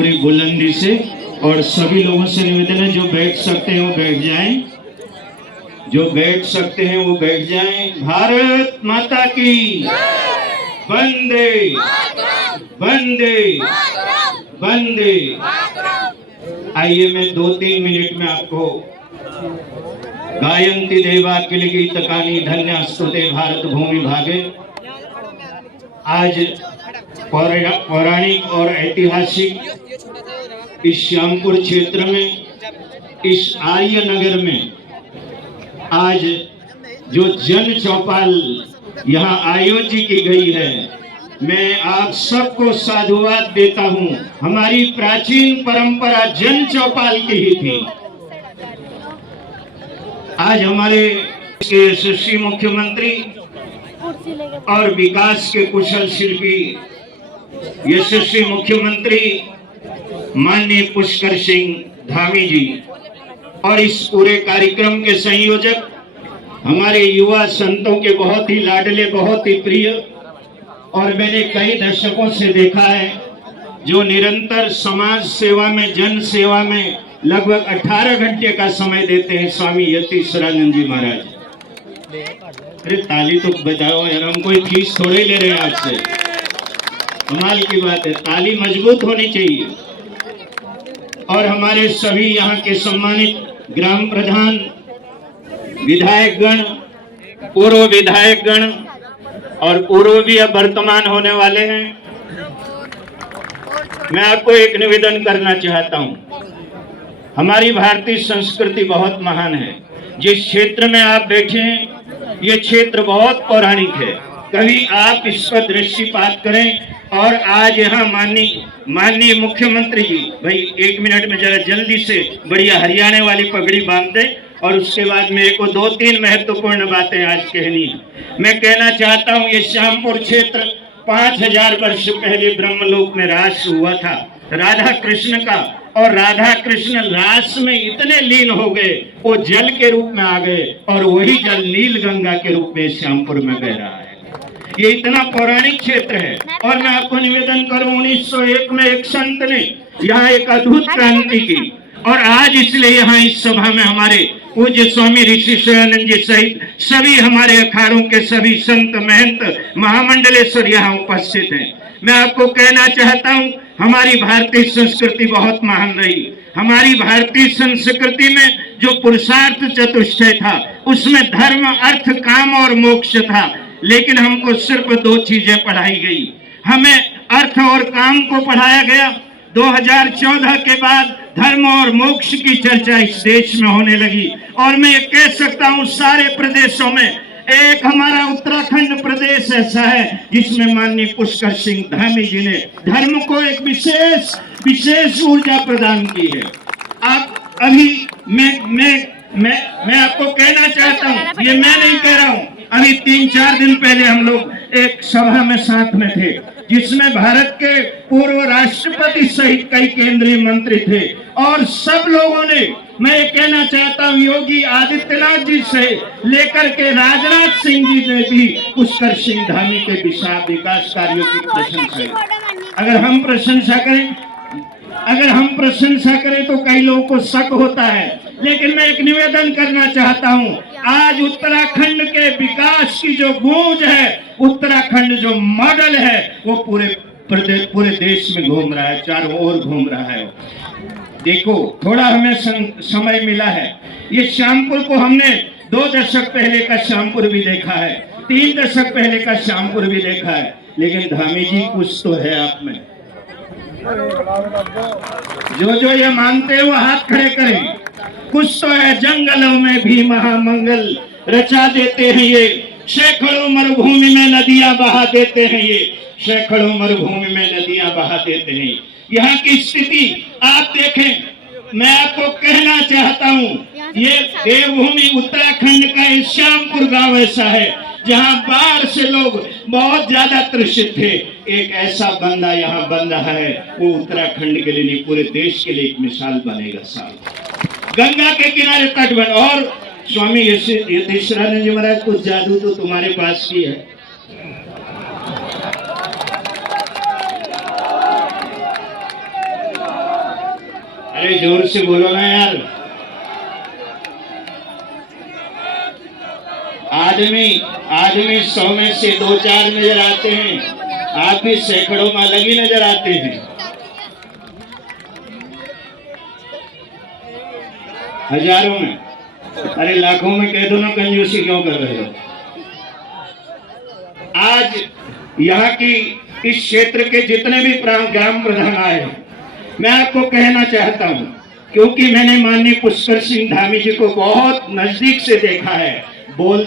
पूरी बुलंदी से। और सभी लोगों से निवेदन है, जो बैठ सकते हैं वो बैठ जाएं, जो बैठ सकते हैं वो बैठ जाएं। भारत माता की वंदे वंदे वंदे। आइए मैं 2-3 मिनट में आपको गायन्ति देवा किल गीतकानि धन्यास्तुते भारत भूमि भागे। आज पौराणिक और ऐतिहासिक इस श्यामपुर क्षेत्र में, इस आर्य नगर में आज जो जन चौपाल यहाँ आयोजित की गई है, मैं आप सबको साधुवाद देता हूँ। हमारी प्राचीन परंपरा जन चौपाल की ही थी। आज हमारे यशस्वी मुख्यमंत्री और विकास के कुशल शिल्पी यशस्वी मुख्यमंत्री माननीय पुष्कर सिंह धामी जी और इस पूरे कार्यक्रम के संयोजक हमारे युवा संतों के बहुत ही लाडले, बहुत ही प्रिय, और मैंने कई दशकों से देखा है जो निरंतर समाज सेवा में, जन सेवा में लगभग 18 घंटे का समय देते हैं, स्वामी यतीश्वरानंद जी महाराज। अरे ताली तो बजाओ यार, हम कोई फीस थोड़े ले रहे हैं आपसे। कमाल की बात है, ताली मजबूत होनी चाहिए। और हमारे सभी यहाँ के सम्मानित ग्राम प्रधान, विधायकगण, पूर्व विधायकगण और पूर्व भी अब वर्तमान होने वाले हैं, मैं आपको एक निवेदन करना चाहता हूँ। हमारी भारतीय संस्कृति बहुत महान है। जिस क्षेत्र में आप बैठे हैं ये क्षेत्र बहुत पौराणिक है। कभी आप इस पर दृष्टिपात करें। और आज यहाँ माननीय मुख्यमंत्री जी, भाई 1 मिनट में जरा जल्दी से बढ़िया हरियाणा वाली पगड़ी बांध दे, और उसके बाद मेरे को 2-3 महत्वपूर्ण बातें आज कहनी है। मैं कहना चाहता हूँ ये श्यामपुर क्षेत्र 5000 वर्ष पहले ब्रह्मलोक में रास हुआ था राधा कृष्ण का, और राधा कृष्ण रास में इतने लीन हो गए वो जल के रूप में आ गए, और वही जल नील गंगा के रूप में श्यामपुर में बह रहा है। ये इतना पौराणिक क्षेत्र है। और मैं आपको निवेदन करूं, 1901 में एक संत ने यहाँ एक अद्भुत क्रांति की, और आज इसलिए यहाँ इस सभा में हमारे पूज्य स्वामी ऋषिश्वरानंद जी सहित सभी हमारे अखाड़ों के सभी संत महंत महामंडलेश्वर यहाँ उपस्थित हैं। मैं आपको कहना चाहता हूँ हमारी भारतीय संस्कृति बहुत महान रही। हमारी भारतीय संस्कृति में जो पुरुषार्थ चतुष्टय था उसमें धर्म, अर्थ, काम और मोक्ष था। लेकिन हमको सिर्फ 2 चीजें पढ़ाई गई। हमें अर्थ और काम को पढ़ाया गया। 2014 के बाद धर्म और मोक्ष की चर्चा इस देश में होने लगी। और मैं ये कह सकता हूँ सारे प्रदेशों में एक हमारा उत्तराखंड प्रदेश ऐसा है जिसमें माननीय पुष्कर सिंह धामी जी ने धर्म को एक विशेष ऊर्जा प्रदान की है। आप अभी मैं आपको कहना चाहता हूँ, ये मैं नहीं कह रहा हूँ, अभी 3-4 दिन पहले हम लोग एक सभा में साथ में थे जिसमें भारत के पूर्व राष्ट्रपति सहित कई केंद्रीय मंत्री थे, और सब लोगों ने, मैं ये कहना चाहता हूँ योगी आदित्यनाथ जी से लेकर के राजनाथ सिंह जी ने भी पुष्कर सिंह धामी के विशाल विकास कार्यों की प्रशंसा की। अगर हम प्रशंसा करें तो कई लोगों को शक होता है, लेकिन मैं एक निवेदन करना चाहता हूँ, आज उत्तराखंड के विकास की जो गूंज है, उत्तराखंड जो मॉडल है वो पूरे देश में घूम रहा है, चारों ओर घूम रहा है। देखो थोड़ा हमें समय मिला है, ये श्यामपुर को हमने 2 दशक पहले का श्यामपुर भी देखा है, 3 दशक पहले का श्यामपुर भी देखा है, लेकिन धामी जी कुछ तो है आप में। जो ये मानते हैं वो हाथ खड़े करें। कुछ तो है। जंगलों में भी महामंगल रचा देते हैं ये, सैकड़ों मरुभूमि में नदियां बहा देते हैं ये, सैकड़ों मरुभूमि में नदियां बहा देते हैं। यहाँ की स्थिति आप देखें। मैं आपको कहना चाहता हूँ ये देवभूमि उत्तराखंड का श्यामपुर गांव ऐसा है जहाँ बाढ़ से लोग बहुत ज्यादा त्रसित थे। एक ऐसा बंदा यहाँ बन रहा है, वो उत्तराखंड के लिए नहीं पूरे देश के लिए एक मिसाल बनेगा साहब। गंगा के किनारे तटबंध। और स्वामी यतीश्वरानंद जी महाराज, कुछ जादू तो तुम्हारे पास ही है। अरे जोर से बोलो ना यार। आदमी 100 में से 2-4 नजर आते हैं, आप भी सैकड़ों में अलग ही नजर आते हैं। हजारों में, अरे लाखों में कह दो ना, कंजूसी क्यों कर रहे हो। आज यहाँ की इस क्षेत्र के जितने भी ग्राम प्रधान आए, मैं आपको कहना चाहता हूँ, क्योंकि मैंने माननीय पुष्कर सिंह धामी जी को बहुत नजदीक से देखा है, बोल